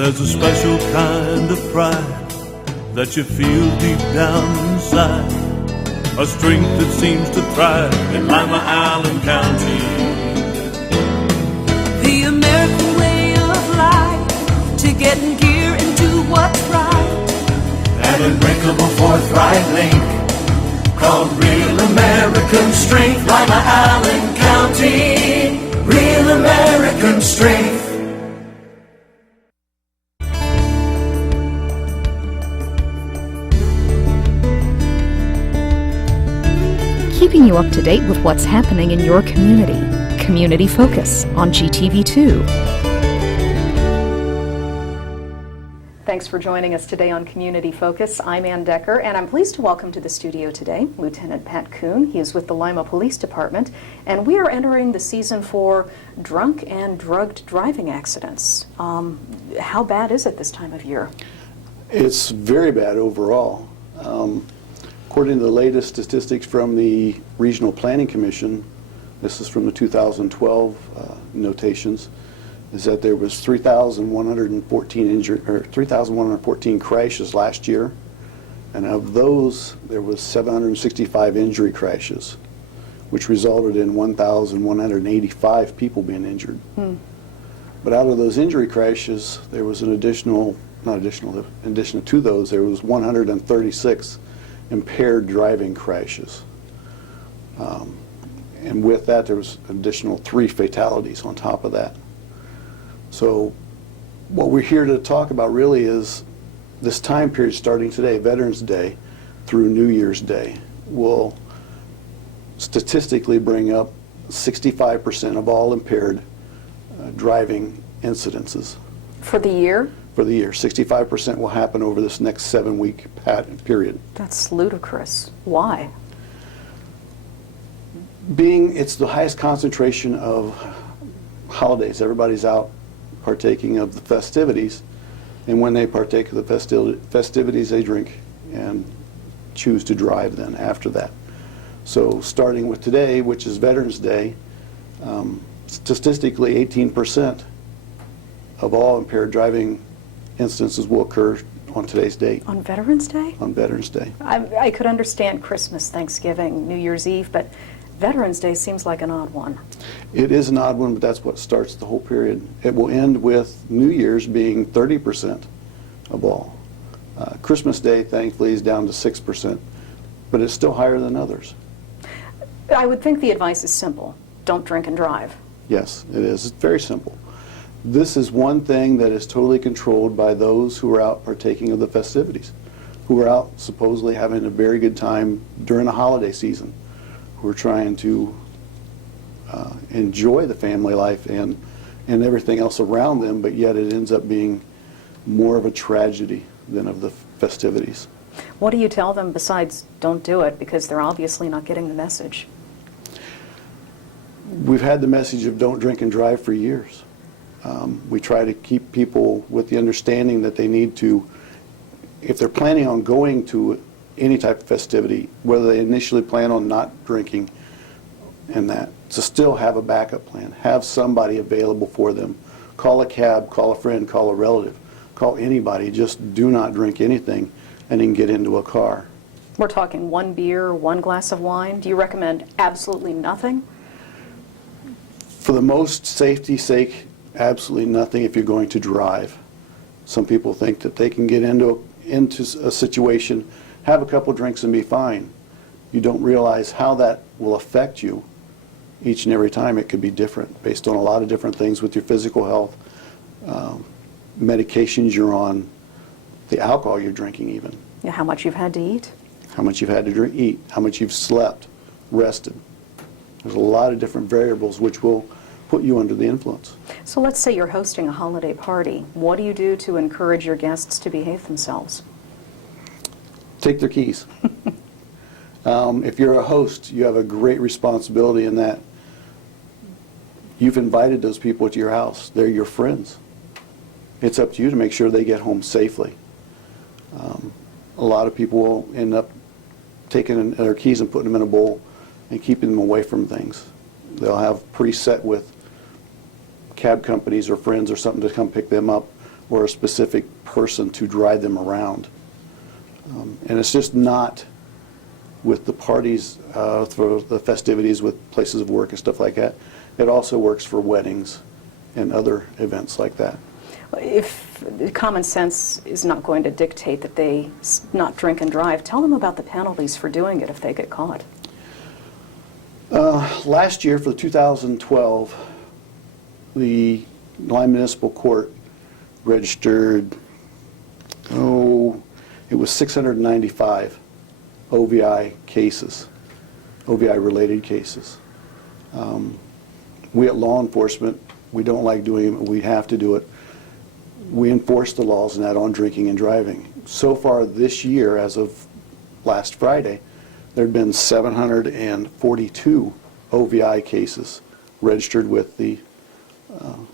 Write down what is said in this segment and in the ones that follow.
There's a special kind of pride that you feel deep down inside, a strength that seems to thrive in Lima, Allen County. The American way of life, to get in gear and do what's right. An unbreakable forthright link called real American strength. Lima, Allen County, real American strength. Keeping you up to date with what's happening in your community. Community Focus on GTV2. Thanks for joining us today on Community Focus. I'm Ann Decker, and I'm pleased to welcome to the studio today Lieutenant Pat Coon. He is with the Lima Police Department, and we are entering the season for drunk and drugged driving accidents. How bad is it this time of year? It's very bad overall. According to the latest statistics from the Regional Planning Commission, this is from the 2012 notations, is that there was 3,114 crashes last year, and of those there was 765 injury crashes, which resulted in 1,185 people being injured. But out of those injury crashes, there was in addition to those, there was 136 impaired driving crashes. And with that, there was an additional 3 fatalities on top of that. So what we're here to talk about really is this time period starting today, Veterans Day through New Year's Day, will statistically bring up 65% of all impaired driving incidences. For the year? For the year. 65% will happen over this next 7-week period. That's ludicrous. Why? It's the highest concentration of holidays. Everybody's out partaking of the festivities, and when they partake of the festivities, they drink and choose to drive then after that. So starting with today, which is Veterans Day, statistically 18% of all impaired driving instances will occur on today's date. On Veterans Day? On Veterans Day. I could understand Christmas, Thanksgiving, New Year's Eve, but Veterans Day seems like an odd one. It is an odd one, but that's what starts the whole period. It will end with New Year's being 30% of all. Christmas Day, thankfully, is down to 6%, but it's still higher than others. I would think the advice is simple. Don't drink and drive. Yes, it is. It's very simple. This is one thing that is totally controlled by those who are out partaking of the festivities, who are out supposedly having a very good time during the holiday season, who are trying to enjoy the family life and everything else around them, but yet it ends up being more of a tragedy than of the festivities. What do you tell them besides don't do it, because they're obviously not getting the message? We've had the message of don't drink and drive for years. We try to keep people with the understanding that they need to, if they're planning on going to any type of festivity, whether they initially plan on not drinking and that, to still have a backup plan. Have somebody available for them. Call a cab, call a friend, call a relative, call anybody. Just do not drink anything and then get into a car. We're talking 1 beer, 1 glass of wine. Do you recommend absolutely nothing? For the most safety's sake, absolutely nothing if you're going to drive. Some people think that they can get into a situation, have a couple drinks and be fine. You don't realize how that will affect you each and every time. It could be different based on a lot of different things with your physical health, medications you're on, the alcohol you're drinking even. Yeah, how much you've had to eat. How much you've had to eat, how much you've slept, rested. There's a lot of different variables which will put you under the influence. So let's say you're hosting a holiday party. What do you do to encourage your guests to behave themselves? Take their keys. If you're a host, you have a great responsibility in that you've invited those people to your house. They're your friends. It's up to you to make sure they get home safely. A lot of people will end up taking their keys and putting them in a bowl and keeping them away from things. They'll have preset with cab companies or friends or something to come pick them up or a specific person to drive them around. And it's just not with the parties, for the festivities with places of work and stuff like that. It also works for weddings and other events like that. If common sense is not going to dictate that they not drink and drive, tell them about the penalties for doing it if they get caught. Last year, for 2012, the Lima Municipal Court registered, it was 695 OVI cases, OVI-related cases. We at law enforcement, we don't like doing it, but we have to do it. We enforce the laws and that on drinking and driving. So far this year, as of last Friday, there have been 742 OVI cases registered with the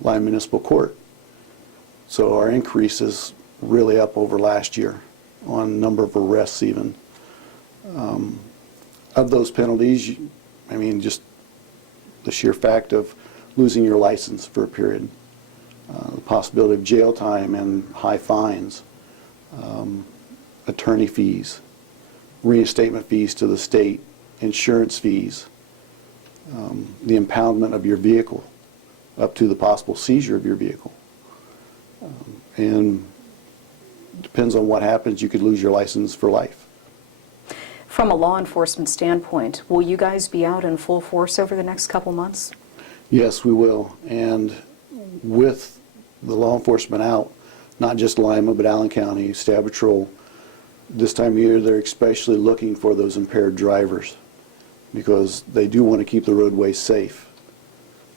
Lima Municipal Court. So our increase is really up over last year on number of arrests even. Of those penalties, I mean, just the sheer fact of losing your license for a period, the possibility of jail time and high fines, attorney fees, reinstatement fees to the state, insurance fees, the impoundment of your vehicle, up to the possible seizure of your vehicle. And depends on what happens, you could lose your license for life. From a law enforcement standpoint, will you guys be out in full force over the next couple months? Yes, we will. And with the law enforcement out, not just Lima, but Allen County, Stab Patrol, this time of year, they're especially looking for those impaired drivers because they do want to keep the roadways safe.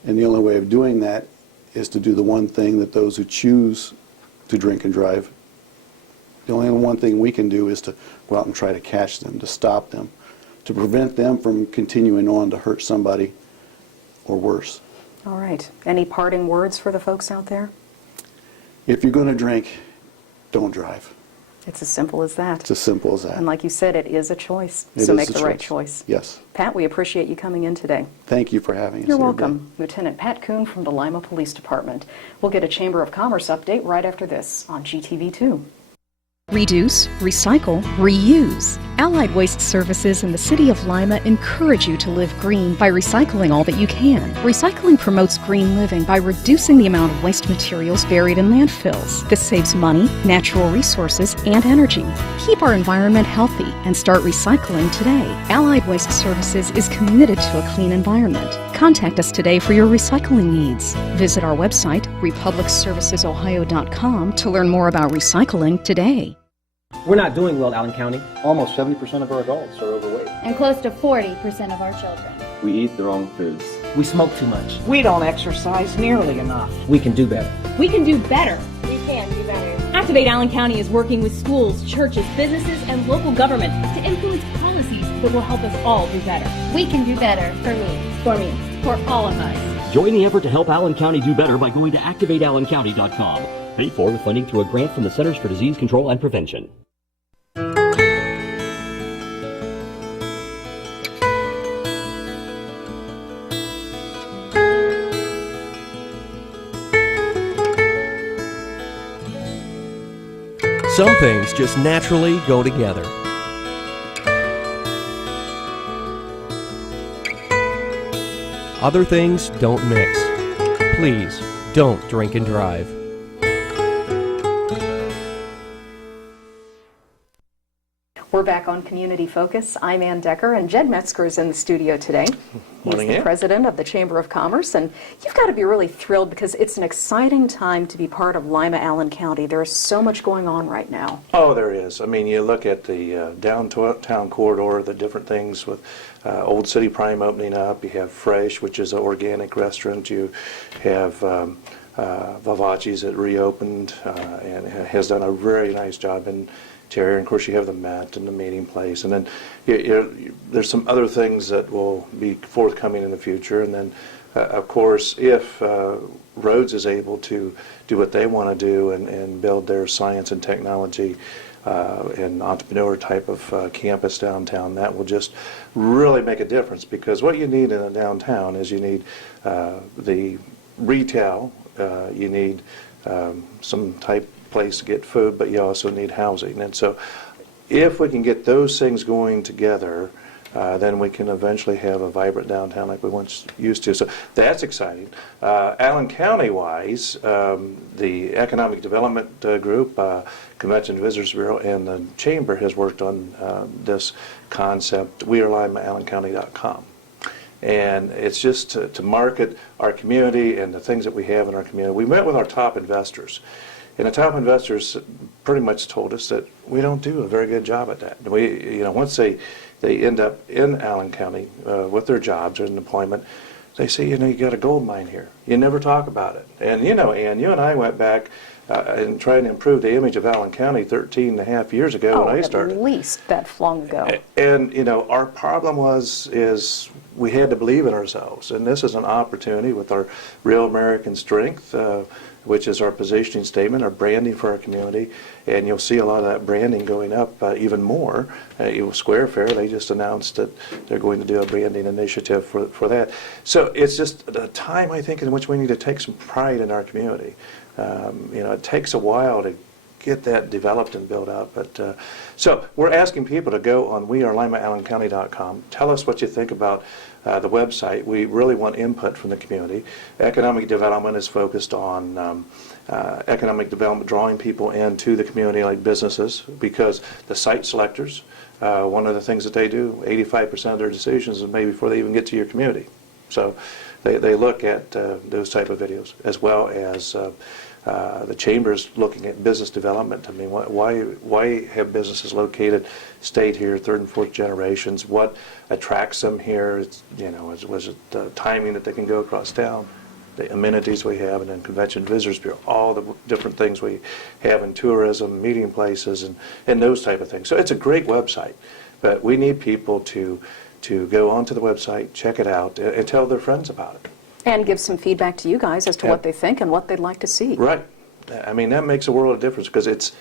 And the only way of doing that is to do the one thing that those who choose to drink and drive, the only one thing we can do is to go out and try to catch them, to stop them, to prevent them from continuing on to hurt somebody or worse. All right. Any parting words for the folks out there? If you're going to drink, don't drive. It's as simple as that. It's as simple as that. And like you said, it is a choice. It so is make a the right choice. choice. Yes. Pat, we appreciate you coming in today. Thank you for having us. You're here welcome. today. Lieutenant Pat Coon from the Lima Police Department. We'll get a Chamber of Commerce update right after this on GTV2. Reduce, recycle, reuse. Allied Waste Services in the City of Lima encourage you to live green by recycling all that you can. Recycling promotes green living by reducing the amount of waste materials buried in landfills. This saves money, natural resources, and energy. Keep our environment healthy and start recycling today. Allied Waste Services is committed to a clean environment. Contact us today for your recycling needs. Visit our website, republicservicesohio.com, to learn more about recycling today. We're not doing well, Allen County. Almost 70% of our adults are overweight. And close to 40% of our children. We eat the wrong foods. We smoke too much. We don't exercise nearly enough. We can do better. We can do better. We can do better. Activate Allen County is working with schools, churches, businesses, and local government to influence policies that will help us all do better. We can do better for me. For me. For all of us. Join the effort to help Allen County do better by going to activateallencounty.com. Paid for with funding through a grant from the Centers for Disease Control and Prevention. Some things just naturally go together. Other things don't mix. Please, don't drink and drive. We're back on Community Focus. I'm Ann Decker, and Jed Metzger is in the studio today. Morning, He's the president of the Chamber of Commerce, and you've got to be really thrilled because it's an exciting time to be part of Lima, Allen County. There is so much going on right now. Oh, there is. I mean, you look at the downtown corridor, the different things with Old City Prime opening up. You have Fresh, which is an organic restaurant. You have Vivace's that reopened and has done a very nice job in Terry, and of course you have the Met and the meeting place, and then there's some other things that will be forthcoming in the future, and then of course if Rhodes is able to do what they want to do and build their science and technology and entrepreneur type of campus downtown, that will just really make a difference, because what you need in a downtown is you need the retail, you need some type place to get food, but you also need housing. And so if we can get those things going together, then we can eventually have a vibrant downtown like we once used to. So that's exciting. Allen County-wise, the Economic Development Group, Convention and Visitors Bureau, and the Chamber has worked on this concept, wearelima.allencounty.com. And it's just to market our community and the things that we have in our community. We met with our top investors. And the top investors pretty much told us that we don't do a very good job at that. Once they end up in Allen County with their jobs or in employment, they say, you got a gold mine here. You never talk about it. And Ann, you and I went back and tried to improve the image of Allen County 13 and a half years ago when I started. At least that long ago. And our problem is we had to believe in ourselves. And this is an opportunity with our Real American Strength, which is our positioning statement, our branding for our community, and you'll see a lot of that branding going up even more. Square Fair, they just announced that they're going to do a branding initiative for that. So it's just a time, I think, in which we need to take some pride in our community. It takes a while to get that developed and built out. But so we're asking people to go on wearelima.allencounty.com. Tell us what you think about the website. We really want input from the community. Economic development is focused on economic development, drawing people into the community like businesses, because the site selectors, one of the things that they do, 85% of their decisions is maybe before they even get to your community. So they look at those type of videos, as well as the Chamber's looking at business development. I mean, why have businesses located, stayed here, third and fourth generations? What attracts them here? Was it the timing that they can go across town, the amenities we have, and then Convention Visitors Bureau, all the different things we have in tourism, meeting places, and those type of things. So it's a great website, but we need people to go onto the website, check it out, and tell their friends about it. And give some feedback to you guys as to what they think and what they'd like to see. Right. I mean, that makes a world of difference, because it's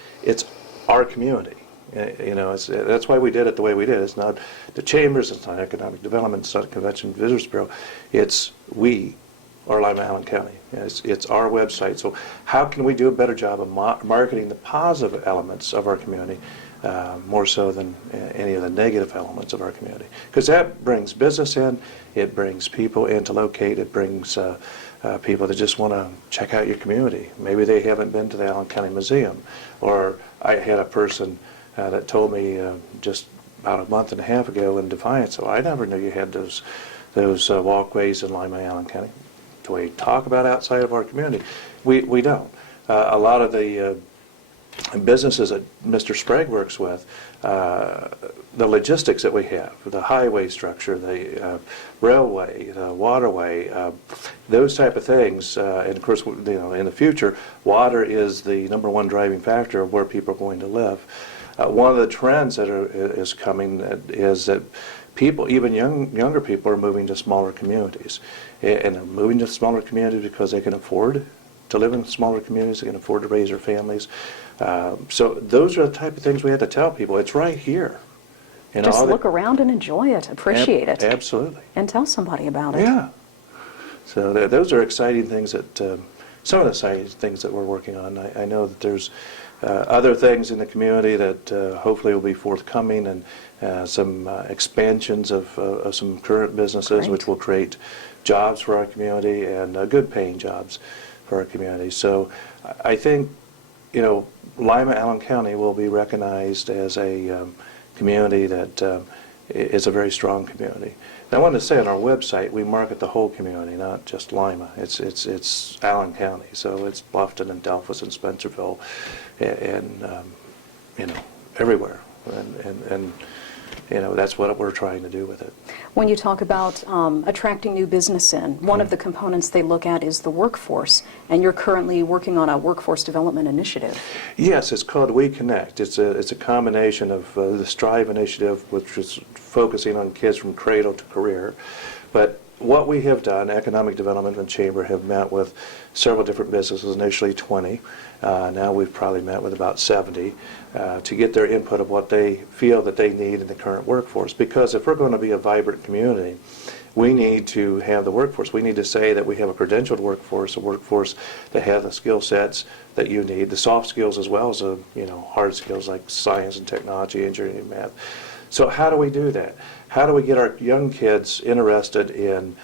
our community. That's why we did it the way we did. It's not the Chambers, it's not economic development, it's not Convention Visitors Bureau. It's we, or Lima Allen County. It's our website. So how can we do a better job of marketing the positive elements of our community, more so than any of the negative elements of our community? Because that brings business in, it brings people in to locate, it brings people that just want to check out your community. Maybe they haven't been to the Allen County Museum. Or I had a person that told me just about a month and a half ago in Defiance, so I never knew you had those walkways in Lima, Allen County. Do we talk about outside of our community? We don't. A lot of the businesses that Mr. Sprague works with, the logistics that we have, the highway structure, the railway, the waterway, those type of things, and of course, in the future, water is the #1 driving factor of where people are going to live. One of the trends that is coming is that people, even younger people, are moving to smaller communities, and they're moving to smaller communities because they can afford to live in smaller communities, they can afford to raise their families. So those are the type of things we have to tell people. It's right here. Just look around and enjoy it, appreciate it. Absolutely. And tell somebody about it. Yeah. So those are exciting things that, some of the exciting things that we're working on. I know that there's other things in the community that hopefully will be forthcoming, and some expansions of some current businesses. Great. Which will create jobs for our community, and good paying jobs for our community. So I think, Lima Allen County will be recognized as a community that is a very strong community. And I wanted to say on our website, we market the whole community, not just Lima. It's Allen County, so it's Bluffton and Delphos and Spencerville, and everywhere. And that's what we're trying to do with it. When you talk about attracting new business in, one of the components they look at is the workforce, and you're currently working on a workforce development initiative. Yes, it's called We Connect. It's a combination of the Strive initiative, which is focusing on kids from cradle to career, but what we have done, Economic Development and Chamber have met with several different businesses, initially 20. Now we've probably met with about 70 to get their input of what they feel that they need in the current workforce. Because if we're going to be a vibrant community, we need to have the workforce. We need to say that we have a credentialed workforce, a workforce that has the skill sets that you need, the soft skills as well as the hard skills like science and technology, engineering, and math. So how do we do that? How do we get our young kids interested in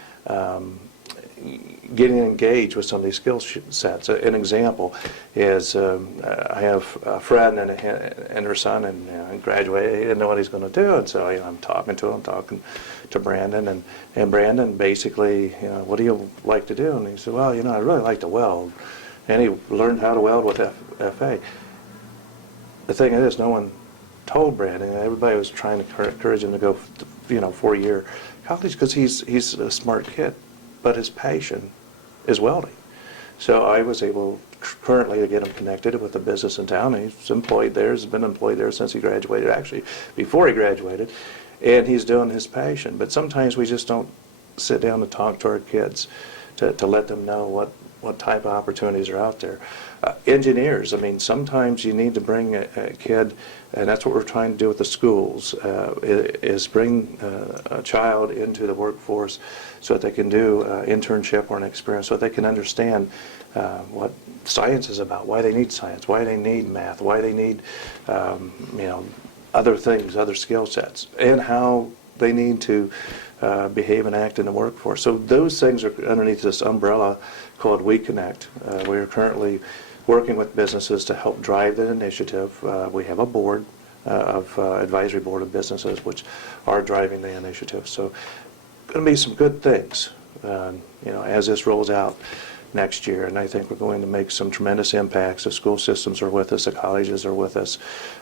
getting engaged with some of these skill sets? An example is I have a friend and her son and graduated. He didn't know what he's going to do, and so I'm talking to Brandon, and Brandon basically, what do you like to do? And he said, well, I really like to weld, and he learned how to weld with FA. The thing is, no one told Brandon. Everybody was trying to encourage him to go, 4-year college because he's a smart kid, but his passion is welding. So I was able currently to get him connected with a business in town. He's employed there. He's been employed there since he graduated, actually, before he graduated, and he's doing his passion. But sometimes we just don't sit down and talk to our kids to let them know what type of opportunities are out there. Engineers, sometimes you need to bring a kid, and that's what we're trying to do with the schools, is bring a child into the workforce so that they can do an internship or an experience, so that they can understand what science is about, why they need science, why they need math, why they need other things, other skill sets, and how they need to behave and act in the workforce. So those things are underneath this umbrella called We Connect. We are currently working with businesses to help drive that initiative. We have a board of advisory board of businesses which are driving the initiative. So going to be some good things, as this rolls out next year, and I think we're going to make some tremendous impacts. The school systems are with us, the colleges are with us,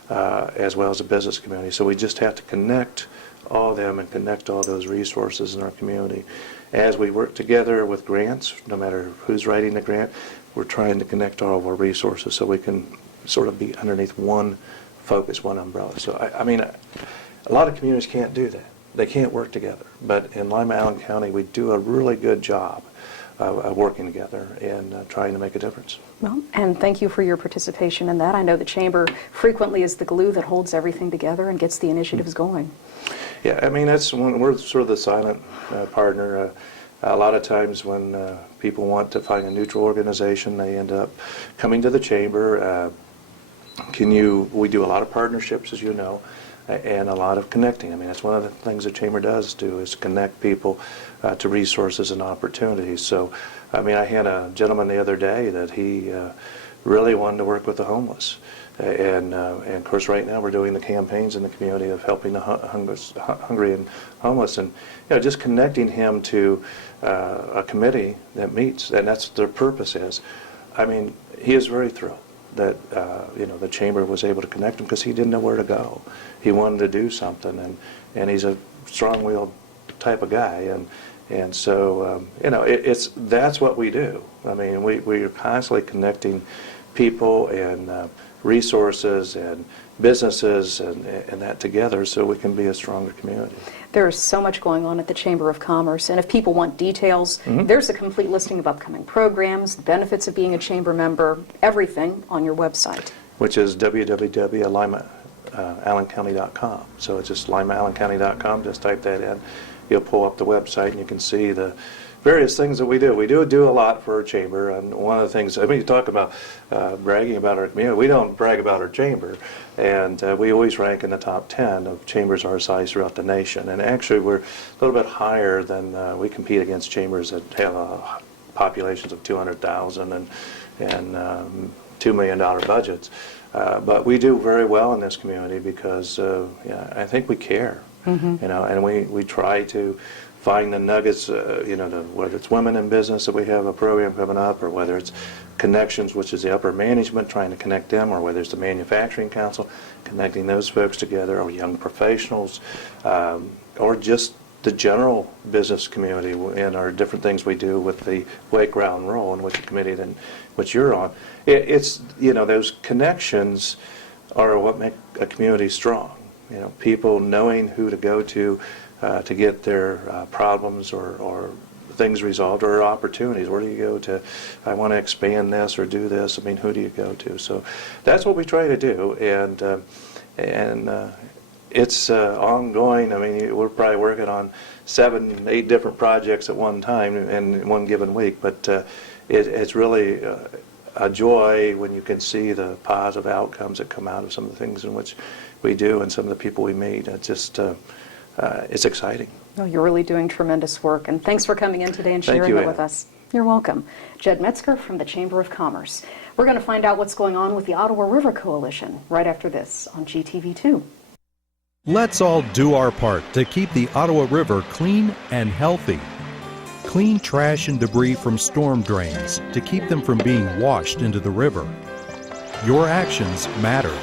as well as the business community. So we just have to connect all of them and connect all those resources in our community. As we work together with grants, no matter who's writing the grant, we're trying to connect all of our resources so we can sort of be underneath one focus, one umbrella. So, a lot of communities can't do that. They can't work together. But in Lima, Allen County, we do a really good job of working together and trying to make a difference. Well, and thank you for your participation in that. I know the Chamber frequently is the glue that holds everything together and gets the initiatives going. Yeah, that's when we're sort of the silent partner. A lot of times when people want to find a neutral organization, they end up coming to the Chamber. We do a lot of partnerships, as you know, and a lot of connecting. That's one of the things the Chamber does do, is connect people to resources and opportunities. So, I had a gentleman the other day that he really wanted to work with the homeless. And of course, right now we're doing the campaigns in the community of helping the hungry and homeless, and just connecting him to a committee that meets, and that's their purpose is. He is very thrilled that the Chamber was able to connect him because he didn't know where to go. He wanted to do something, and he's a strong-willed type of guy, and so that's what we do. We are constantly connecting people and resources and businesses and that together so we can be a stronger community. There's so much going on at the Chamber of Commerce, and if people want details, there's a complete listing of upcoming programs, the benefits of being a Chamber member, everything on your website. Which is www.limaallencounty.com. So it's just limaallencounty.com, just type that in. You'll pull up the website and you can see the various things that we do. We do a lot for our Chamber, and one of the things, you talk about bragging about our community. We don't brag about our Chamber, and we always rank in the top 10 of chambers our size throughout the nation. And actually, we're a little bit higher than we compete against chambers that have populations of 200,000 and $2 million budgets. But we do very well in this community because I think we care, and we try to find the nuggets, whether it's women in business that we have a program coming up, or whether it's connections, which is the upper management, trying to connect them, or whether it's the manufacturing council, connecting those folks together, or young professionals, or just the general business community and our different things we do with the Wake, Growl, and Roll, in which committee than which you're on. It's those connections are what make a community strong. People knowing who to go to get their problems or things resolved, or opportunities. Where do you go to, I want to expand this or do this? I mean, who do you go to? So that's what we try to do, and it's ongoing. I mean, we're probably working on 7, 8 different projects at one time in one given week, but it's really a joy when you can see the positive outcomes that come out of some of the things in which we do and some of the people we meet. It's just, it's exciting. Oh, you're really doing tremendous work, and thanks for coming in today and sharing it with us. You're welcome. Jed Metzger from the Chamber of Commerce. We're going to find out what's going on with the Ottawa River Coalition right after this on GTV2. Let's all do our part to keep the Ottawa River clean and healthy. Clean trash and debris from storm drains to keep them from being washed into the river. Your actions matter.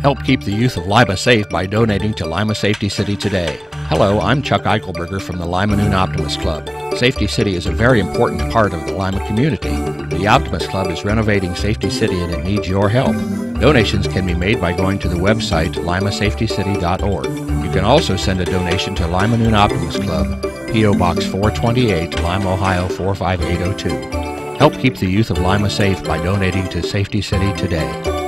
Help keep the youth of Lima safe by donating to Lima Safety City today. Hello, I'm Chuck Eichelberger from the Lima Noon Optimist Club. Safety City is a very important part of the Lima community. The Optimist Club is renovating Safety City and it needs your help. Donations can be made by going to the website limasafetycity.org. You can also send a donation to Lima Noon Optimist Club, P.O. Box 428, Lima, Ohio 45802. Help keep the youth of Lima safe by donating to Safety City today.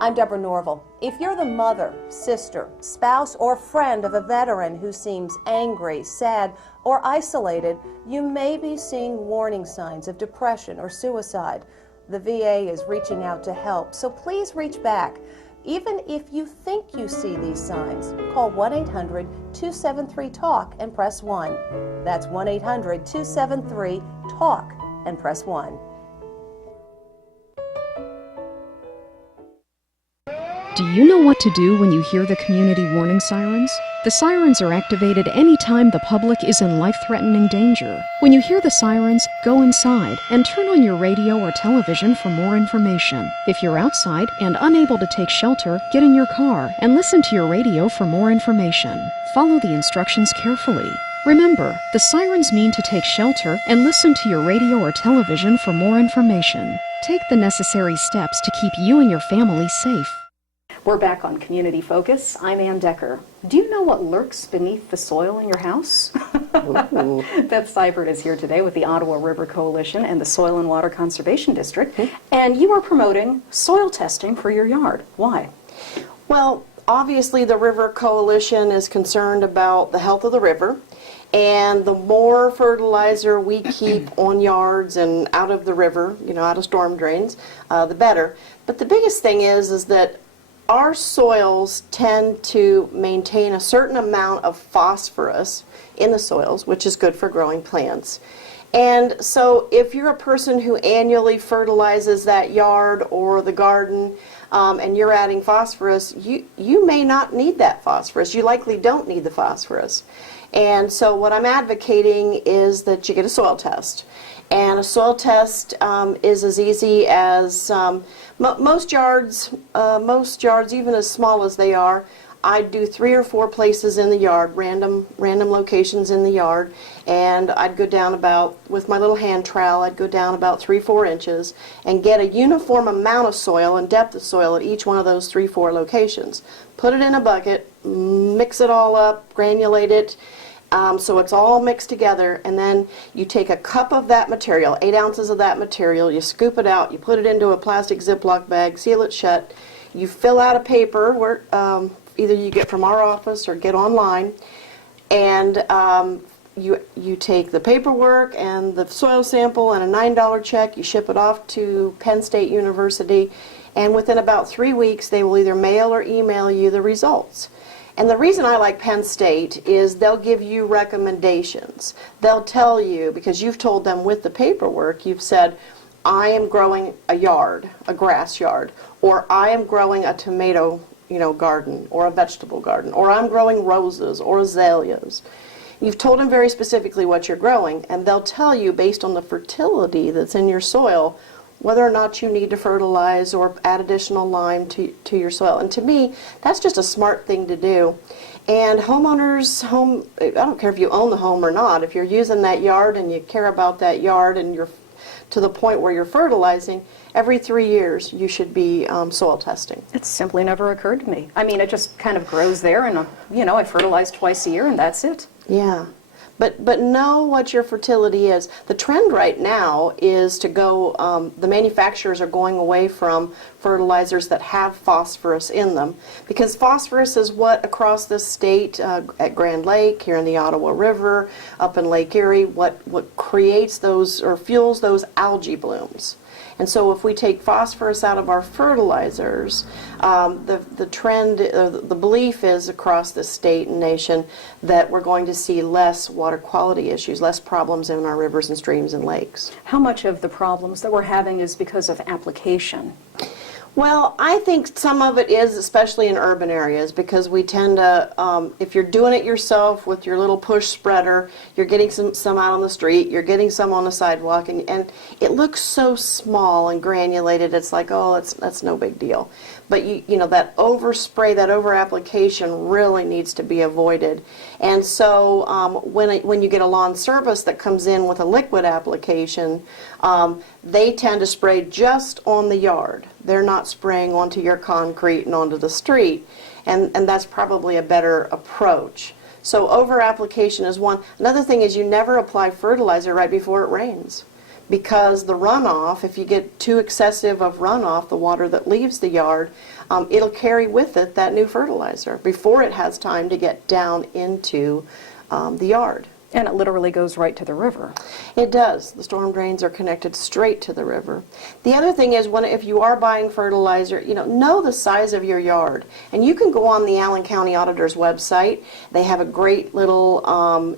I'm Deborah Norville. If you're the mother, sister, spouse, or friend of a veteran who seems angry, sad, or isolated, you may be seeing warning signs of depression or suicide. The VA is reaching out to help, so please reach back. Even if you think you see these signs, call 1-800-273-TALK and press 1. That's 1-800-273-TALK and press 1. Do you know what to do when you hear the community warning sirens? The sirens are activated anytime the public is in life-threatening danger. When you hear the sirens, go inside and turn on your radio or television for more information. If you're outside and unable to take shelter, get in your car and listen to your radio for more information. Follow the instructions carefully. Remember, the sirens mean to take shelter and listen to your radio or television for more information. Take the necessary steps to keep you and your family safe. We're back on Community Focus. I'm Ann Decker. Do you know what lurks beneath the soil in your house? Beth Seibert is here today with the Ottawa River Coalition and the Soil and Water Conservation District, and you are promoting soil testing for your yard. Why? Well, obviously the River Coalition is concerned about the health of the river, and the more fertilizer we keep on yards and out of the river, out of storm drains, the better. But the biggest thing is that our soils tend to maintain a certain amount of phosphorus in the soils, which is good for growing plants. And so if you're a person who annually fertilizes that yard or the garden, and you're adding phosphorus, you may not need that phosphorus. You likely don't need the phosphorus. And so what I'm advocating is that you get a soil test. And a soil test is as easy as most yards, even as small as they are, I'd do 3 or 4 places in the yard, random locations in the yard, and I'd go down about, with my little hand trowel, I'd go down about 3-4 inches and get a uniform amount of soil and depth of soil at each one of those 3-4 locations. Put it in a bucket, mix it all up, granulate it, so it's all mixed together, and then you take a cup of that material, 8 ounces of that material, you scoop it out, you put it into a plastic Ziploc bag, seal it shut, you fill out a paper where either you get from our office or get online, and you take the paperwork and the soil sample and a $9 check, you ship it off to Penn State University, and within about 3 weeks they will either mail or email you the results. And the reason I like Penn State is they'll give you recommendations. They'll tell you, because you've told them with the paperwork, you've said, I am growing a yard, a grass yard, or I am growing a tomato garden, or a vegetable garden, or I'm growing roses or azaleas. You've told them very specifically what you're growing, and they'll tell you, based on the fertility that's in your soil, whether or not you need to fertilize or add additional lime to your soil. And to me, that's just a smart thing to do. And homeowners, I don't care if you own the home or not, if you're using that yard and you care about that yard and you're to the point where you're fertilizing, every 3 years you should be soil testing. It simply never occurred to me. I mean, it just kind of grows there, and you know, I fertilize twice a year, and that's it. Yeah. But know what your fertility is. The trend right now is to go, the manufacturers are going away from fertilizers that have phosphorus in them, because phosphorus is what across this state, at Grand Lake, here in the Ottawa River, up in Lake Erie, what creates those or fuels those algae blooms. And so if we take phosphorus out of our fertilizers, the trend, the belief is across the state and nation that we're going to see less water quality issues, less problems in our rivers and streams and lakes. How much of the problems that we're having is because of application? Well, I think some of it is, especially in urban areas, because we tend to, if you're doing it yourself with your little push spreader, you're getting some out on the street, you're getting some on the sidewalk, and it looks so small and granulated, it's like, oh, that's no big deal. But you know, that overspray, that over application really needs to be avoided. And so when you get a lawn service that comes in with a liquid application, they tend to spray just on the yard. They're not spraying onto your concrete and onto the street, and that's probably a better approach. So over application is one. Another thing is you never apply fertilizer right before it rains, because the runoff, if you get too excessive of runoff, the water that leaves the yard, it'll carry with it that new fertilizer before it has time to get down into the yard. And it literally goes right to the river. It does. The storm drains are connected straight to the river. The other thing is, if you are buying fertilizer, know the size of your yard. And you can go on the Allen County Auditor's website. They have a great little,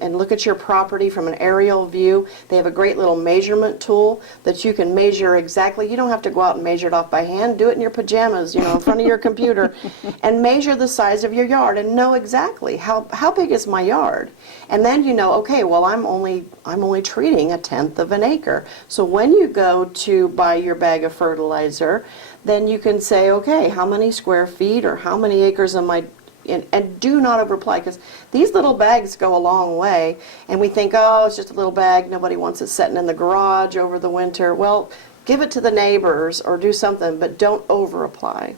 and look at your property from an aerial view. They have a great little measurement tool that you can measure exactly. You don't have to go out and measure it off by hand. Do it in your pajamas, in front of your computer, and measure the size of your yard and know exactly how big is my yard. And then okay, well, I'm only treating 1/10 of an acre. So when you go to buy your bag of fertilizer, then you can say, okay, how many square feet or how many acres am I in? And do not overapply, because these little bags go a long way, and we think, oh, it's just a little bag, nobody wants it sitting in the garage over the winter. Well, give it to the neighbors or do something, but don't overapply.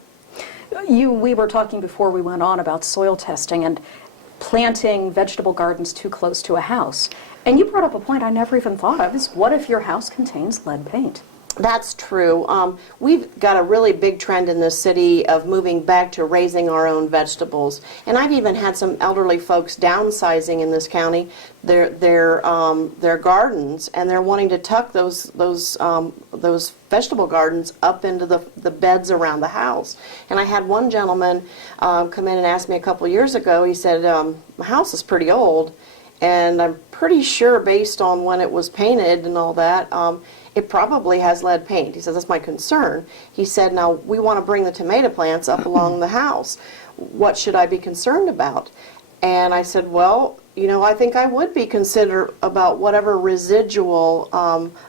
We were talking before we went on about soil testing and planting vegetable gardens too close to a house. And you brought up a point I never even thought of, is what if your house contains lead paint? That's true. We've got a really big trend in the city of moving back to raising our own vegetables. And I've even had some elderly folks downsizing in this county their gardens, and they're wanting to tuck those vegetable gardens up into the beds around the house. And I had one gentleman come in and ask me a couple years ago. He said, my house is pretty old, and I'm pretty sure based on when it was painted and all that, it probably has lead paint. He says, that's my concern. He said, now we want to bring the tomato plants up along the house. What should I be concerned about? And I said, well, I think I would be concerned about whatever residual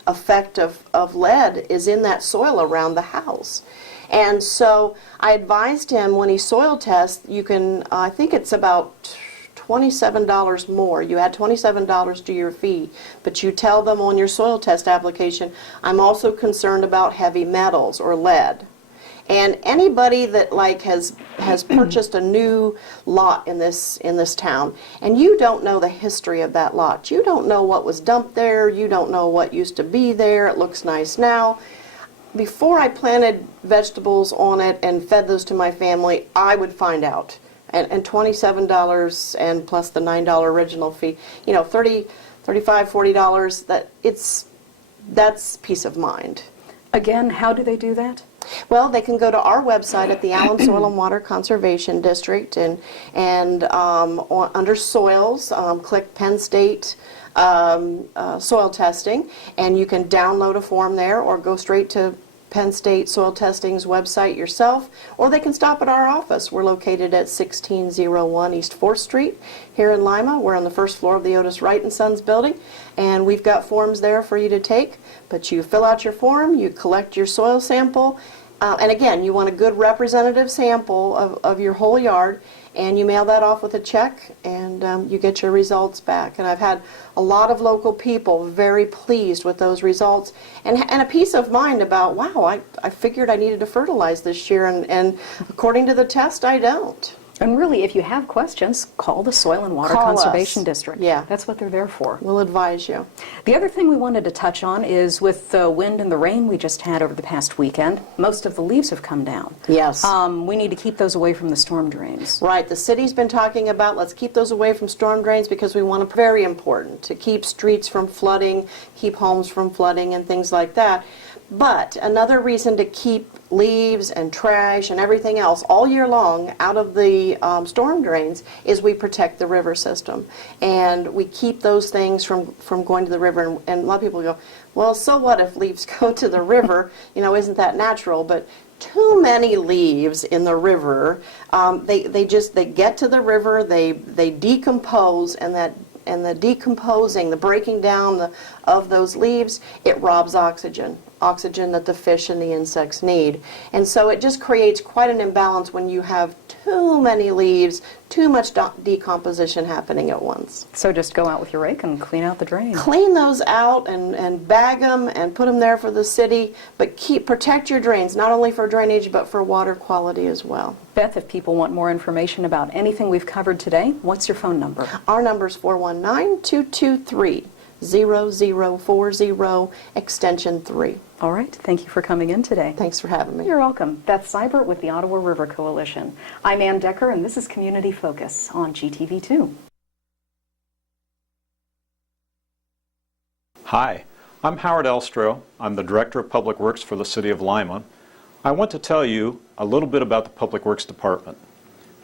effect of lead is in that soil around the house. And so I advised him, when he soil tests, you can, I think it's about $27 more. You add $27 to your fee, but you tell them on your soil test application, I'm also concerned about heavy metals or lead. And anybody that has purchased a new lot in this town, and you don't know the history of that lot, you don't know what was dumped there, you don't know what used to be there, it looks nice now. Before I planted vegetables on it and fed those to my family, I would find out. And $27 and plus the $9 original fee, $30, $35, $40, that's peace of mind. Again, how do they do that? Well, they can go to our website at the Allen Soil and Water Conservation District, and under soils, click Penn State soil testing, and you can download a form there or go straight to Penn State Soil Testing's website yourself, or they can stop at our office. We're located at 1601 East 4th Street here in Lima. We're on the first floor of the Otis Wright & Sons building, and we've got forms there for you to take. But you fill out your form, you collect your soil sample, and again, you want a good representative sample of your whole yard, and you mail that off with a check, and you get your results back. And I've had a lot of local people very pleased with those results, and a peace of mind about, wow, I figured I needed to fertilize this year, and according to the test, I don't. And really, if you have questions, call the Soil and Water Conservation District. Yeah. That's what they're there for. We'll advise you. The other thing we wanted to touch on is with the wind and the rain we just had over the past weekend, most of the leaves have come down. Yes. We need to keep those away from the storm drains. Right. The city's been talking about, let's keep those away from storm drains because we want to, very important, to keep streets from flooding, keep homes from flooding and things like that. But another reason to keep leaves and trash and everything else all year long out of the storm drains is we protect the river system. And we keep those things from going to the river. And a lot of people go, well, so what if leaves go to the river? You know, isn't that natural? But too many leaves in the river, they get to the river, they decompose, and the decomposing, the breaking down of those leaves, it robs oxygen that the fish and the insects need. And so it just creates quite an imbalance when you have too many leaves, too much decomposition happening at once. So just go out with your rake and clean out the drain. Clean those out and bag them and put them there for the city, but protect your drains, not only for drainage but for water quality as well. Beth, if people want more information about anything we've covered today, what's your phone number? Our number is 419-223-0040, extension 3. All right. Thank you for coming in today. Thanks for having me. You're welcome. Beth Seibert with the Ottawa River Coalition. I'm Ann Decker, and this is Community Focus on GTV2. Hi, I'm Howard Elstro. I'm the Director of Public Works for the City of Lima. I want to tell you a little bit about the Public Works Department.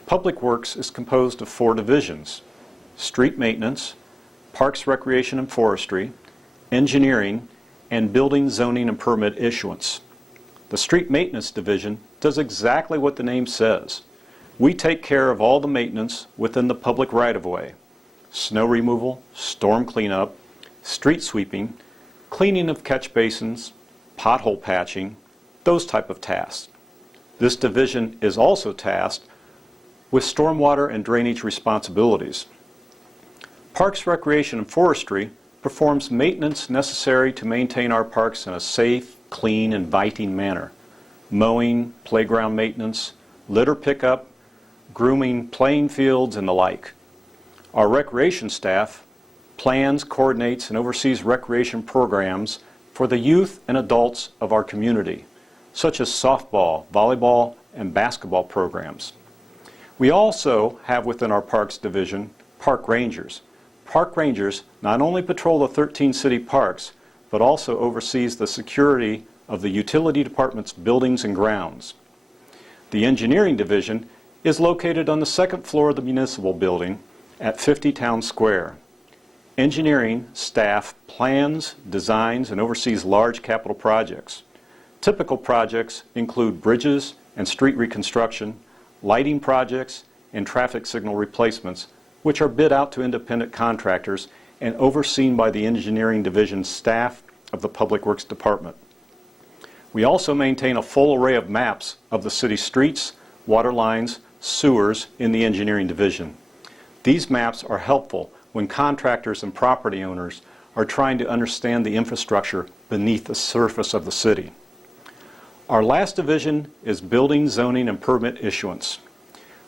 Public Works is composed of 4 divisions: street maintenance, parks, recreation and forestry, engineering, and building, zoning, and permit issuance. The street maintenance division does exactly what the name says. We take care of all the maintenance within the public right-of-way: snow removal, storm cleanup, street sweeping, cleaning of catch basins, pothole patching, those type of tasks. This division is also tasked with stormwater and drainage responsibilities. Parks, Recreation, and Forestry performs maintenance necessary to maintain our parks in a safe, clean, inviting manner: mowing, playground maintenance, litter pickup, grooming playing fields, and the like. Our recreation staff plans, coordinates, and oversees recreation programs for the youth and adults of our community, such as softball, volleyball, and basketball programs. We also have within our Parks Division park rangers. Park rangers not only patrol the 13 city parks, but also oversees the security of the utility department's buildings and grounds. The engineering division is located on the 2nd floor of the municipal building at 50 Town Square. Engineering staff plans, designs, and oversees large capital projects. Typical projects include bridges and street reconstruction, lighting projects, and traffic signal replacements, which are bid out to independent contractors and overseen by the engineering division staff of the Public Works Department. We also maintain a full array of maps of the city's streets, water lines, sewers in the engineering division. These maps are helpful when contractors and property owners are trying to understand the infrastructure beneath the surface of the city. Our last division is building, zoning, and permit issuance.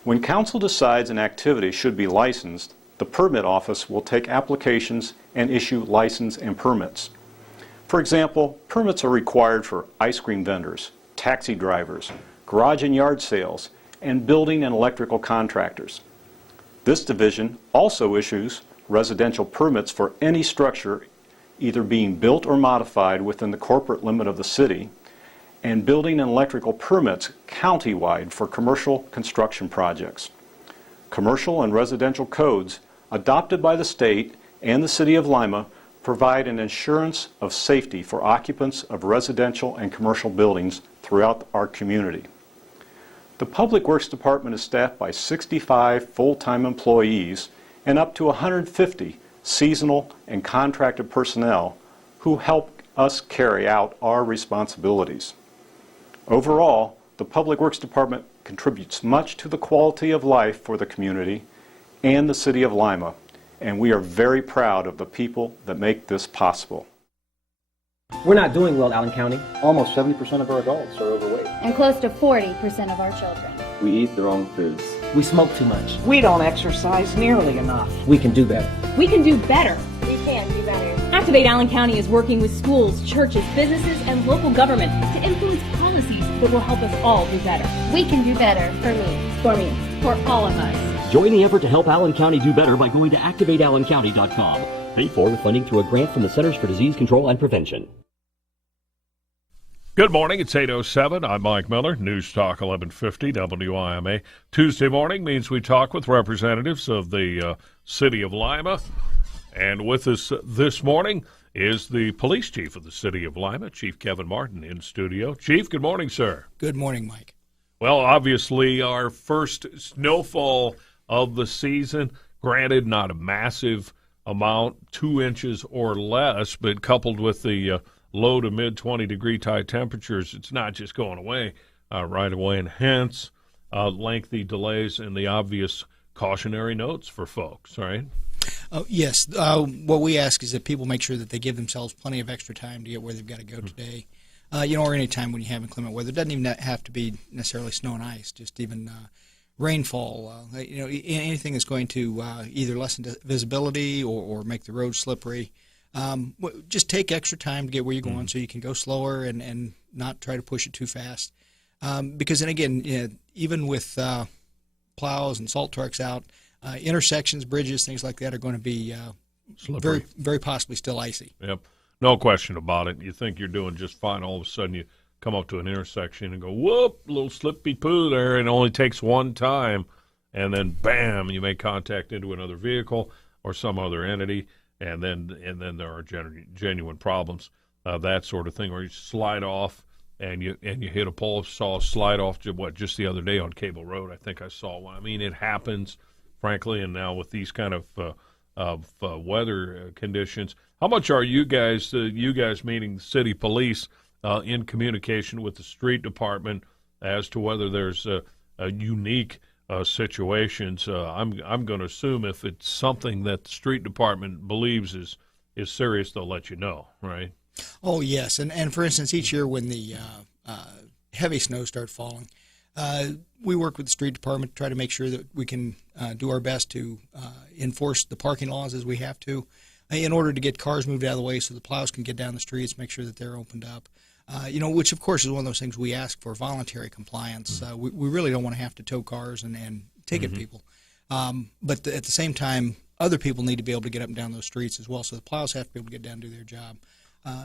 When council decides an activity should be licensed, the permit office will take applications and issue license and permits. For example, permits are required for ice cream vendors, taxi drivers, garage and yard sales, and building and electrical contractors. This division also issues residential permits for any structure either being built or modified within the corporate limit of the city, and building and electrical permits countywide for commercial construction projects. Commercial and residential codes adopted by the state and the City of Lima provide an assurance of safety for occupants of residential and commercial buildings throughout our community. The Public Works Department is staffed by 65 full-time employees and up to 150 seasonal and contracted personnel who help us carry out our responsibilities. Overall, the Public Works Department contributes much to the quality of life for the community and the city of Lima, and we are very proud of the people that make this possible. We're not doing well, Allen County. Almost 70% of our adults are overweight. And close to 40% of our children. We eat the wrong foods. We smoke too much. We don't exercise nearly enough. We can do better. We can do better. We can do better. Activate Allen County is working with schools, churches, businesses, and local government to influence policies that will help us all do better. We can do better for me. For me. For all of us. Join the effort to help Allen County do better by going to activateallenccounty.com. Paid for with funding through a grant from the Centers for Disease Control and Prevention. Good morning. It's 8:07. I'm Mike Miller, News Talk 1150 WIMA. Tuesday morning means we talk with representatives of the city of Lima. And with us this morning is the police chief of the city of Lima, Chief Kevin Martin, in studio. Chief, good morning, sir. Good morning, Mike. Well, obviously, our first snowfall of the season, granted not a massive amount, 2 inches or less, but coupled with the low to mid 20-degree high temperatures, it's not just going away right away, and hence lengthy delays and the obvious cautionary notes for folks, right? Yes. What we ask is that people make sure that they give themselves plenty of extra time to get where they've got to go today. Or any time when you have inclement weather. It doesn't even have to be necessarily snow and ice, just even rainfall. Anything that's going to either lessen visibility or make the road slippery. Just take extra time to get where you're going so you can go slower and not try to push it too fast. Because then again, even with plows and salt trucks out, intersections, bridges, things like that are going to be very, very possibly still icy. Yep. No question about it. You think you're doing just fine. All of a sudden you come up to an intersection and go, whoop, little slippy poo there, and it only takes one time, and then bam, you make contact into another vehicle or some other entity. And then there are genuine problems, that sort of thing, where you slide off and you hit a pole. Saw a slide off just the other day on Cable Road. I think I saw one. I mean, it happens, frankly, and now with these kind of weather conditions. How much are you guys meaning the city police, in communication with the street department as to whether there's a unique situations? I'm going to assume if it's something that the street department believes is serious, they'll let you know, right? Oh, yes. And for instance, each year when the heavy snow starts falling, we work with the street department to try to make sure that we can do our best to enforce the parking laws as we have to in order to get cars moved out of the way so the plows can get down the streets, make sure that they're opened up. Which, of course, is one of those things we ask for, voluntary compliance. We really don't want to have to tow cars and ticket people. But at the same time, other people need to be able to get up and down those streets as well, so the plows have to be able to get down and do their job.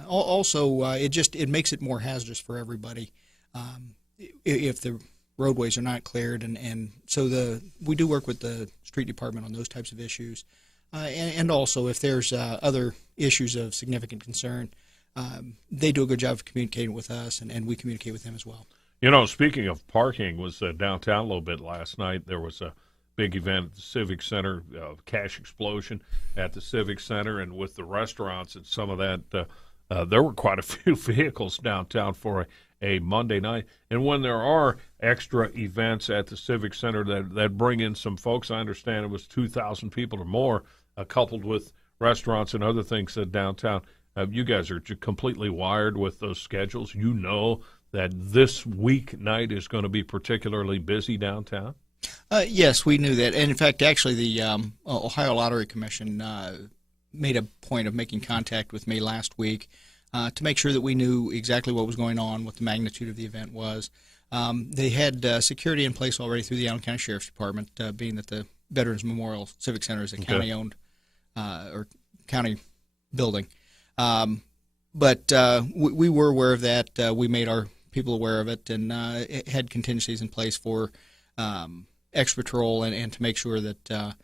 Also, it makes it more hazardous for everybody if the roadways are not cleared. And so we do work with the street department on those types of issues. And also, if there's other issues of significant concern, they do a good job of communicating with us, and we communicate with them as well. Speaking of parking, was downtown a little bit last night. There was a big event at the Civic Center, cash explosion at the Civic Center, and with the restaurants and some of that, there were quite a few vehicles downtown for a Monday night. And when there are extra events at the Civic Center that bring in some folks, I understand it was 2,000 people or more, coupled with restaurants and other things at downtown. You guys are completely wired with those schedules. You know that this weeknight is going to be particularly busy downtown? Yes, we knew that. And, in fact, actually the Ohio Lottery Commission made a point of making contact with me last week to make sure that we knew exactly what was going on, what the magnitude of the event was. They had security in place already through the Allen County Sheriff's Department, being that the Veterans Memorial Civic Center is a county-owned or county building. But we were aware of that. We made our people aware of it and had contingencies in place for extra patrol and to make sure that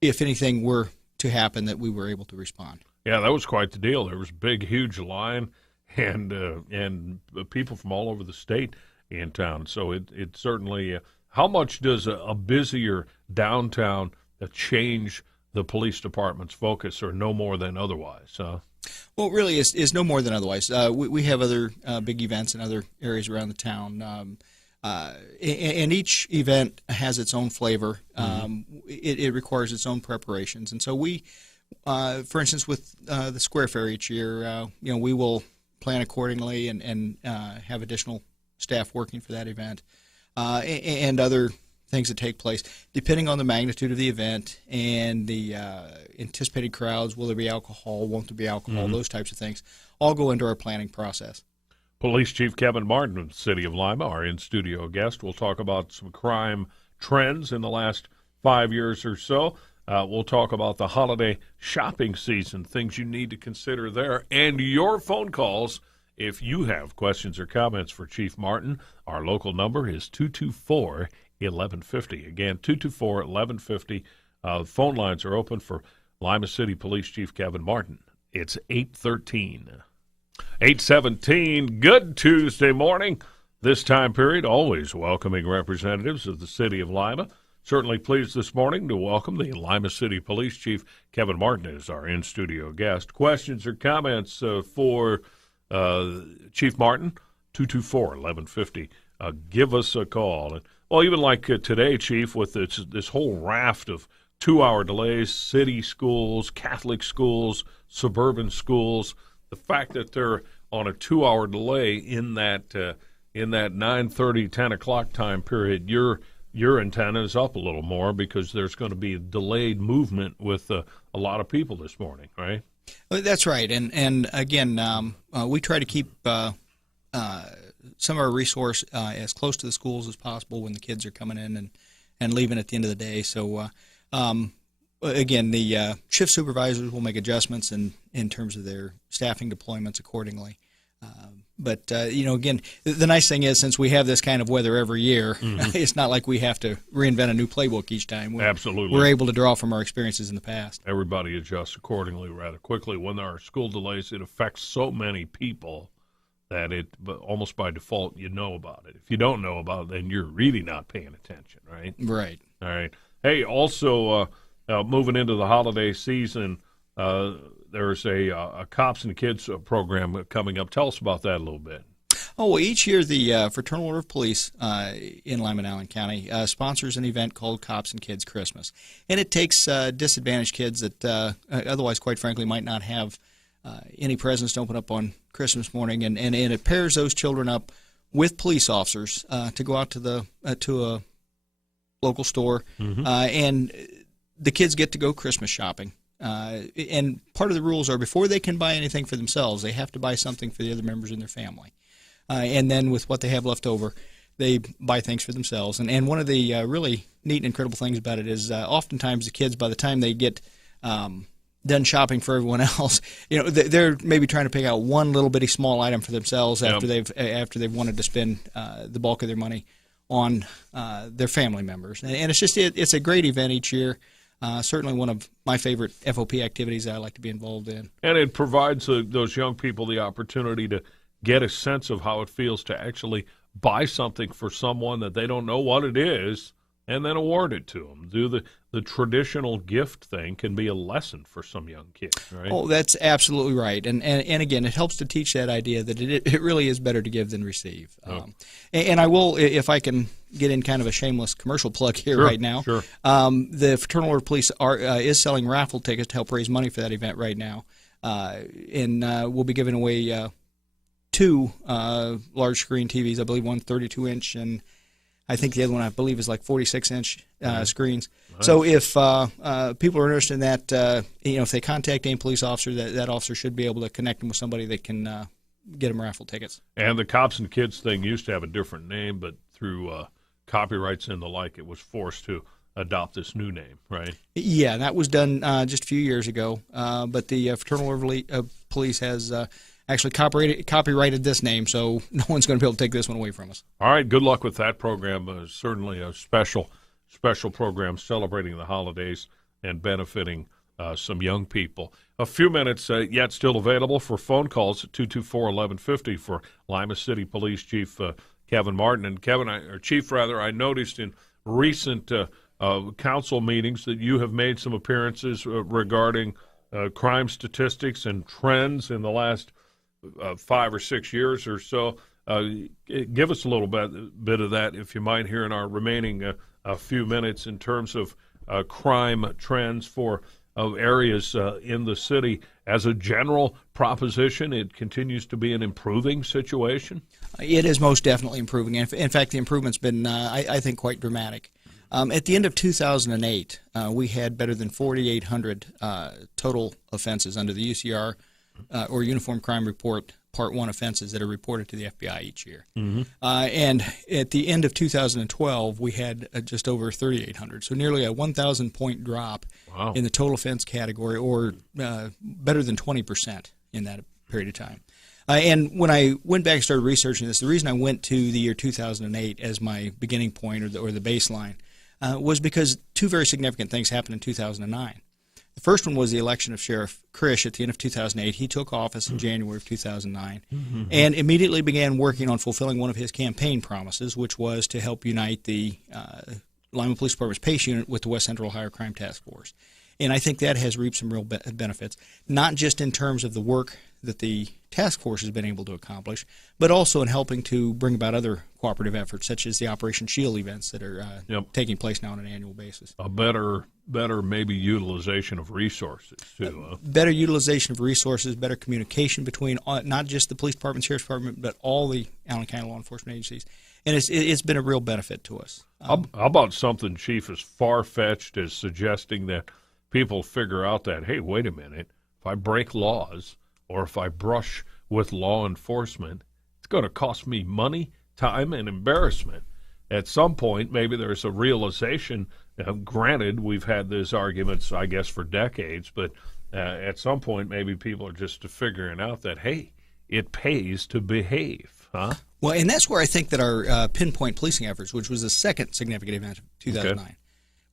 if anything were to happen, that we were able to respond. Yeah, that was quite the deal. There was a big, huge line and people from all over the state in town. So it certainly how much does a busier downtown change the police department's focus, or no more than otherwise? Well, it really is no more than otherwise. We have other big events in other areas around the town. And each event has its own flavor. It requires its own preparations. And so we, for instance, with the Square Fair each year, we will plan accordingly and have additional staff working for that event and other things that take place, depending on the magnitude of the event and the anticipated crowds. Will there be alcohol? Won't there be alcohol? Those types of things all go into our planning process. Police Chief Kevin Martin of the City of Lima, our in-studio guest. We'll talk about some crime trends in the last 5 years or so. We'll talk about the holiday shopping season, things you need to consider there, and your phone calls if you have questions or comments for Chief Martin. Our local number is 224-1150. Again, 224-1150. Phone lines are open for Lima City Police Chief Kevin Martin. It's 8:13. 8:17, good Tuesday morning. This time period, always welcoming representatives of the City of Lima. Certainly pleased this morning to welcome the Lima City Police Chief Kevin Martin as our in-studio guest. Questions or comments for Chief Martin? 224-1150. Give us a call. And, well, even like today, Chief, with this whole raft of 2-hour delays, city schools, Catholic schools, suburban schools, the fact that they're on a 2-hour delay in that 9:30, 10 o'clock time period, your antenna is up a little more because there's going to be a delayed movement with a lot of people this morning, right? That's right. And again, we try to keep some of our resource as close to the schools as possible when the kids are coming in and leaving at the end of the day. So, again, the shift supervisors will make adjustments in terms of their staffing deployments accordingly. But again, the nice thing is, since we have this kind of weather every year, it's not like we have to reinvent a new playbook each time. Absolutely. We're able to draw from our experiences in the past. Everybody adjusts accordingly rather quickly. When there are school delays, it affects so many people that almost by default, you know about it. If you don't know about it, then you're really not paying attention, right? Right. All right. Hey, also, moving into the holiday season, there's a Cops and Kids program coming up. Tell us about that a little bit. Oh, well, each year the Fraternal Order of Police in Lima and Allen County sponsors an event called Cops and Kids Christmas. And it takes disadvantaged kids that otherwise, quite frankly, might not have any presents to open up on Christmas morning, and it pairs those children up with police officers to go out to a local store, and the kids get to go Christmas shopping. And part of the rules are before they can buy anything for themselves, they have to buy something for the other members in their family. And then with what they have left over, they buy things for themselves. And one of the really neat and incredible things about it is oftentimes the kids, by the time they get done shopping for everyone else, they're maybe trying to pick out one little bitty small item for themselves after they've wanted to spend the bulk of their money on their family members. And it's a great event each year. Certainly one of my favorite FOP activities that I like to be involved in. And it provides those young people the opportunity to get a sense of how it feels to actually buy something for someone that they don't know what it is and then award it to them. Do the traditional gift thing can be a lesson for some young kids, right? Oh, that's absolutely right. And again, it helps to teach that idea that it really is better to give than receive. And I will, if I can get in kind of a shameless commercial plug here right now. Sure. The Fraternal Order of Police is selling raffle tickets to help raise money for that event right now. And we'll be giving away 2 large screen TVs, I believe one 32-inch and I think the other one, I believe, is like 46-inch screens. Nice. So if people are interested in that, if they contact any police officer, that officer should be able to connect them with somebody that can get them raffle tickets. And the Cops and Kids thing used to have a different name, but through copyrights and the like, it was forced to adopt this new name, right? Yeah, that was done just a few years ago. But the Fraternal Order of Police has actually copyrighted this name, so no one's going to be able to take this one away from us. All right, good luck with that program. Certainly a special program celebrating the holidays and benefiting some young people. A few minutes yet still available for phone calls at 224-1150 for Lima City Police Chief Kevin Martin. And Chief, I noticed in recent council meetings that you have made some appearances regarding crime statistics and trends in the last 5 or 6 years or so. Give us a little bit of that, if you might, here in our remaining a few minutes in terms of crime trends for areas in the city. As a general proposition, it continues to be an improving situation? It is most definitely improving. In fact, the improvement's been, I think, quite dramatic. At the end of 2008, we had better than 4,800 total offenses under the UCR or Uniform Crime Report Part 1 offenses that are reported to the FBI each year. Mm-hmm. And at the end of 2012, we had just over 3,800. So nearly a 1,000-point drop in the total offense category, or better than 20% in that period of time. And when I went back and started researching this, the reason I went to the year 2008 as my beginning point or the baseline was because two very significant things happened in 2009. The first one was the election of Sheriff Krish at the end of 2008. He took office in January of 2009 and immediately began working on fulfilling one of his campaign promises, which was to help unite the Lima Police Department's PACE unit with the West Central Ohio Crime Task Force. And I think that has reaped some real benefits, not just in terms of the work that the task force has been able to accomplish, but also in helping to bring about other cooperative efforts, such as the Operation Shield events that are taking place now on an annual basis. A better maybe utilization of resources, too. Better utilization of resources, better communication between not just the police department, sheriff's department, but all the Allen County law enforcement agencies. And it's been a real benefit to us. How about something, Chief, as far-fetched as suggesting that people figure out that, hey, wait a minute, if I break laws or if I brush with law enforcement, it's going to cost me money, time, and embarrassment. At some point, maybe there's a realization. Granted, we've had these arguments, I guess, for decades, but at some point, maybe people are just figuring out that, hey, it pays to behave, huh? Well, and that's where I think that our pinpoint policing efforts, which was the second significant event of 2009,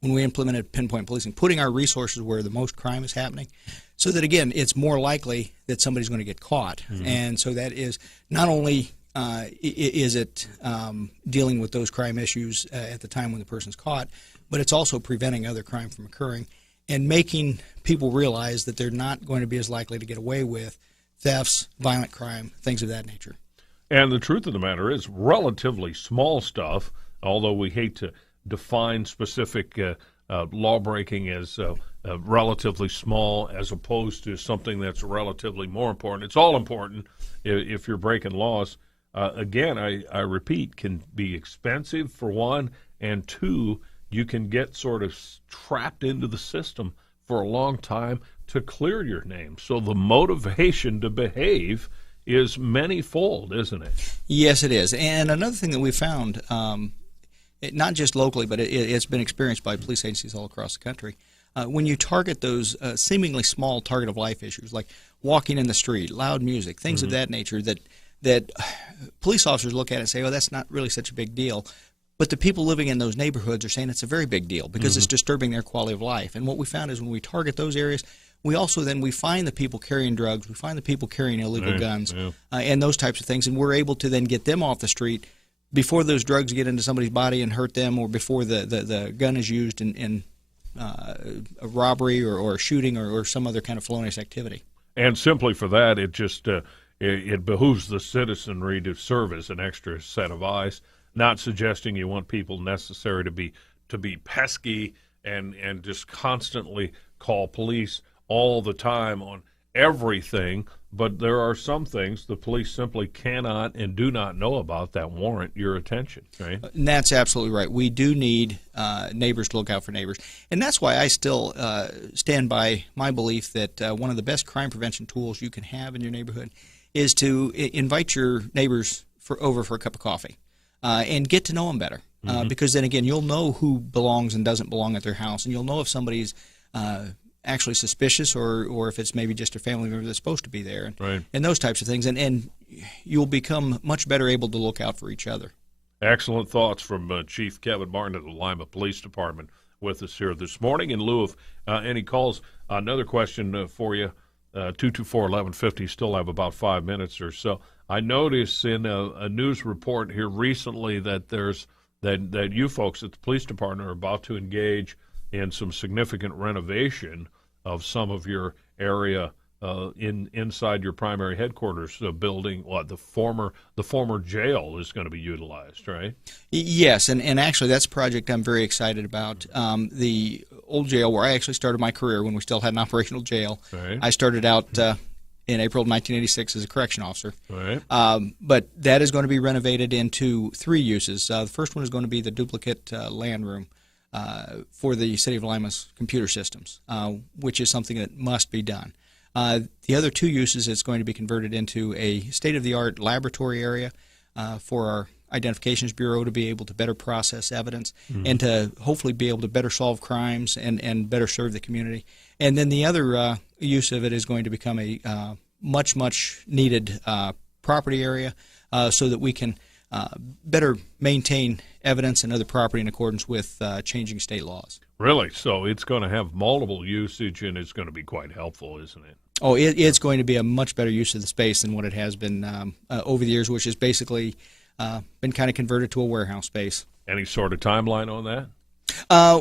when we implemented pinpoint policing, putting our resources where the most crime is happening, so that, again, it's more likely that somebody's going to get caught. And so that is not only is it dealing with those crime issues at the time when the person's caught, but it's also preventing other crime from occurring and making people realize that they're not going to be as likely to get away with thefts, violent crime, things of that nature. And the truth of the matter is, relatively small stuff, although we hate to define specific law-breaking as relatively small as opposed to something that's relatively more important. It's all important if you're breaking laws. Again, I repeat, can be expensive for one, and two, you can get sort of trapped into the system for a long time to clear your name. So the motivation to behave is many-fold, isn't it? Yes, it is. And another thing that we found, not just locally, but it's been experienced by police agencies all across the country, when you target those seemingly small target-of-life issues, like walking in the street, loud music, things of that nature, that police officers look at it and say, oh, that's not really such a big deal. But the people living in those neighborhoods are saying it's a very big deal because it's disturbing their quality of life. And what we found is when we target those areas, we also we find the people carrying drugs, we find the people carrying illegal guns, and those types of things, and we're able to then get them off the street before those drugs get into somebody's body and hurt them, or before the gun is used in a robbery or a shooting or some other kind of felonious activity. And simply for that, it just it behooves the citizenry to serve as an extra set of eyes. Not suggesting you want people necessary to be pesky and just constantly call police all the time on everything, but there are some things the police simply cannot and do not know about that warrant your attention, right? And that's absolutely right. We do need neighbors to look out for neighbors. And that's why I still stand by my belief that one of the best crime prevention tools you can have in your neighborhood is to invite your neighbors over for a cup of coffee. And get to know them better, because then again, you'll know who belongs and doesn't belong at their house, and you'll know if somebody's actually suspicious or if it's maybe just a family member that's supposed to be there, and those types of things, and you'll become much better able to look out for each other. Excellent thoughts from Chief Kevin Martin of the Lima Police Department with us here this morning. In lieu of any calls, another question for you, 224-1150, still have about 5 minutes or so. I noticed in a news report here recently that that you folks at the police department are about to engage in some significant renovation of some of your area inside your primary headquarters building. What the former jail is going to be utilized, right? Yes, and actually that's a project I'm very excited about. The old jail where I actually started my career when we still had an operational jail. Right. I started out in April of 1986 as a correction officer. Right. But that is going to be renovated into 3 uses. The first one is going to be the duplicate land room for the City of Lima's computer systems, which is something that must be done. The other 2 uses, it's going to be converted into a state-of-the-art laboratory area for our Identifications Bureau to be able to better process evidence and to hopefully be able to better solve crimes and better serve the community. And then the other use of it is going to become a much needed property area so that we can better maintain evidence and other property in accordance with changing state laws. Really? So it's going to have multiple usage, and it's going to be quite helpful, isn't it? Oh, it's going to be a much better use of the space than what it has been over the years, which has basically been kind of converted to a warehouse space. Any sort of timeline on that?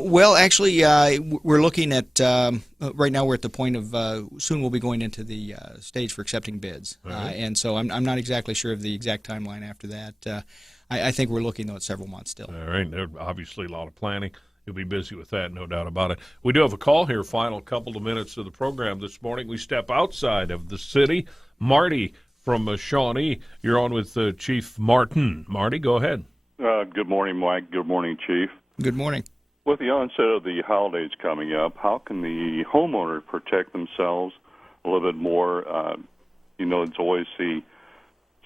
Well, actually, we're looking at, right now we're at the point of, soon we'll be going into the stage for accepting bids. Right. And so I'm not exactly sure of the exact timeline after that. I think we're looking, though, at several months still. All right. There's obviously a lot of planning. You'll be busy with that, no doubt about it. We do have a call here, final couple of minutes of the program this morning. We step outside of the city. Marty from Shawnee, you're on with Chief Martin. Marty, go ahead. Good morning, Mike. Good morning, Chief. Good morning. With the onset of the holidays coming up, how can the homeowner protect themselves a little bit more? It's always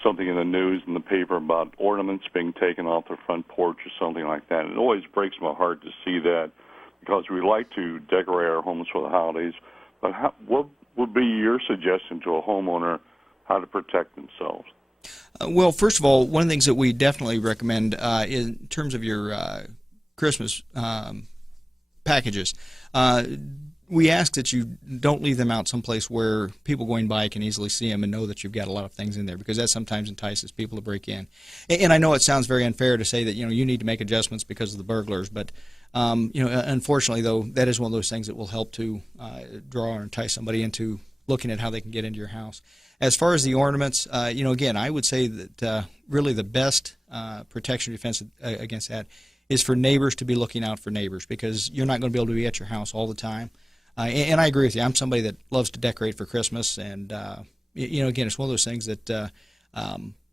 something in the news and the paper about ornaments being taken off the front porch or something like that. It always breaks my heart to see that because we like to decorate our homes for the holidays. But what would be your suggestion to a homeowner how to protect themselves? Well, first of all, one of the things that we definitely recommend in terms of your Christmas packages, we ask that you don't leave them out someplace where people going by can easily see them and know that you've got a lot of things in there, because that sometimes entices people to break in. And I know it sounds very unfair to say that you need to make adjustments because of the burglars, but unfortunately, though, that is one of those things that will help to draw or entice somebody into looking at how they can get into your house. As far as the ornaments, again, I would say that really the best protection or defense against that is for neighbors to be looking out for neighbors, because you're not going to be able to be at your house all the time. And I agree with you. I'm somebody that loves to decorate for Christmas, and again, it's one of those things that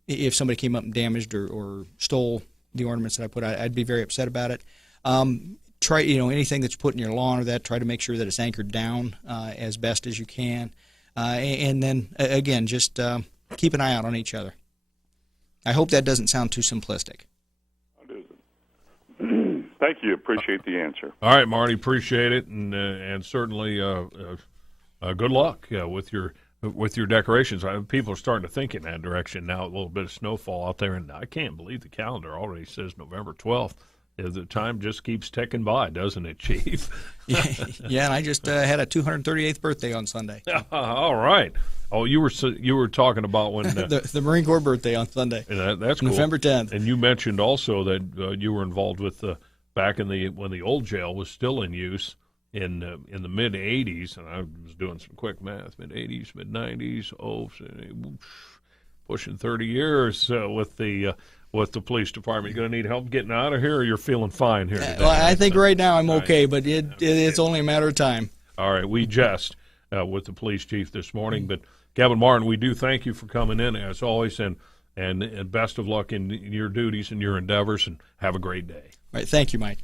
if somebody came up and damaged or stole the ornaments that I put out, I'd be very upset about it. Try anything that's put in your lawn or that, try to make sure that it's anchored down as best as you can, and then again, just keep an eye out on each other. I hope that doesn't sound too simplistic. Thank you. Appreciate the answer. All right, Marty, appreciate it, and certainly good luck with your decorations. People are starting to think in that direction now. A little bit of snowfall out there, and I can't believe the calendar already says November 12th. The time just keeps ticking by, doesn't it, Chief? Yeah, and I just had a 238th birthday on Sunday. All right. Oh, you were talking about when the Marine Corps birthday on Sunday. That's cool. November 10th. And you mentioned also that you were involved with back when the old jail was still in use in the mid '80s, and I was doing some quick math, mid '80s, mid '90s, pushing 30 years with the police department. You going to need help getting out of here, or you're feeling fine here today? Well, I think right now I'm okay, but it's only a matter of time. All right, we jest with the police chief this morning, but Kevin Martin, we do thank you for coming in as always, and best of luck in your duties and your endeavors, and have a great day. All right, thank you, Mike.